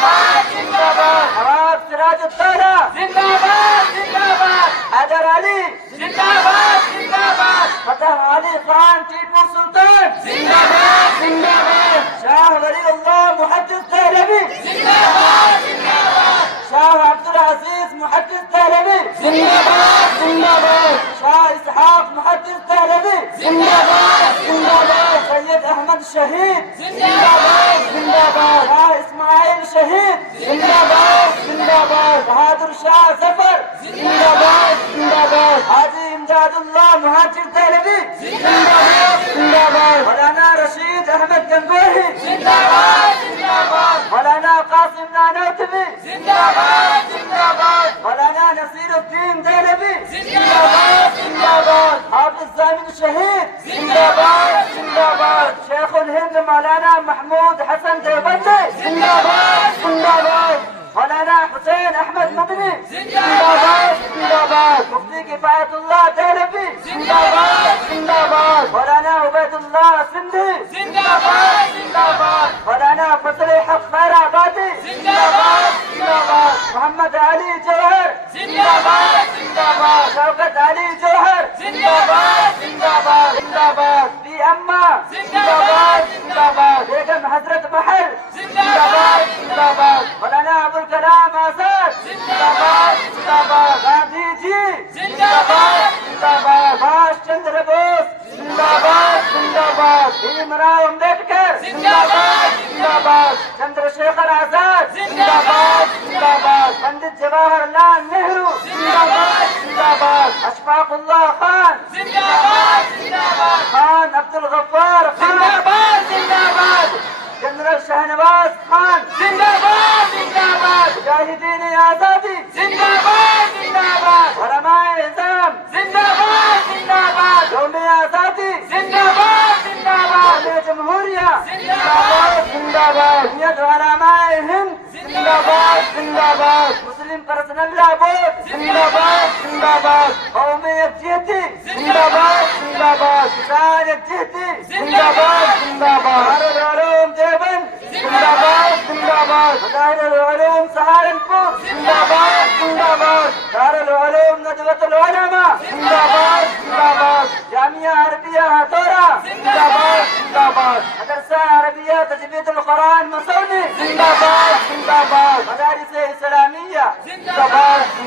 زندہ باد نواب سراج الدولہ زندہ باد حیدر علی زندہ باد فتح علی خان ٹیپو سلطان زندہ باد شاہ ولی اللہ محدث دہلوی زندہ باد شاہ عبد العزیز محدث دہلوی زندہ باد شاہ اسحاق محدث دہلوی زندہ باد سید احمد شہید زندہ باد شاہ اسماعیل شہید زندہ باد بہادر شاہ ظفر زندہ باد حاجی امداد اللہ مہاجر دہلوی زندہ باد مولانا رشید احمد گنگوہی زندہ باد مولانا قاسم نانوتوی زندہ باد مولانا نصیر الدین دہلوی زندہ باد حافظ ضامن شہید زندہ باد شیخ الہند مولانا محمود حسن دیوبندی زندہ باد مولانا حسین احمد مدنی زندہ باد مفتی کفایت اللہ دہلوی زندہ باد مولانا عبید اللہ سندھی زندہ باد مولانا فضل حق خیر آبادی زندہ باد محمد علی جوہر زندہ باد شوکت علی جوہر زندہ باد بی اما زندہ باد بیگم حضرت محل زندہ باد مولانا ابوالکلام آزاد زندہ باد گاندھی جی زندہ باد بھاش چندر بوس زندہ باد بھیم راؤ امبیڈکر زندہ باد چندر شیخر آزاد زندہ باد پنڈت جواہر لال نہرو زندہ باد اشفاق اللہ خان زندہ باد خان عبد الغفار خان زندہ باد جنرل شہنواز خان زندہ باد مجاہدین آزادی زندہ باد علماء نظام زندہ باد یوم آزادی زندہ باد یوم جمہوریہ زندہ باد نیت علماء ہند زندہ باد مسلم پرسنل لا بورڈ زندہ باد قوم یکجہتی زندہ باد کسان یکجہتی زندہ باد دارالعلوم دیوبند زندہ باد مظاہر العلوم سہارنپور زندہ باد دارالعلوم ندوۃ العلماء زندہ باد جامعہ عربیہ ہتھورا زندہ باد مدرسہ عربیہ تجوید القرآن مسونی زندہ باد مدارس اسلامیہ زندہ باد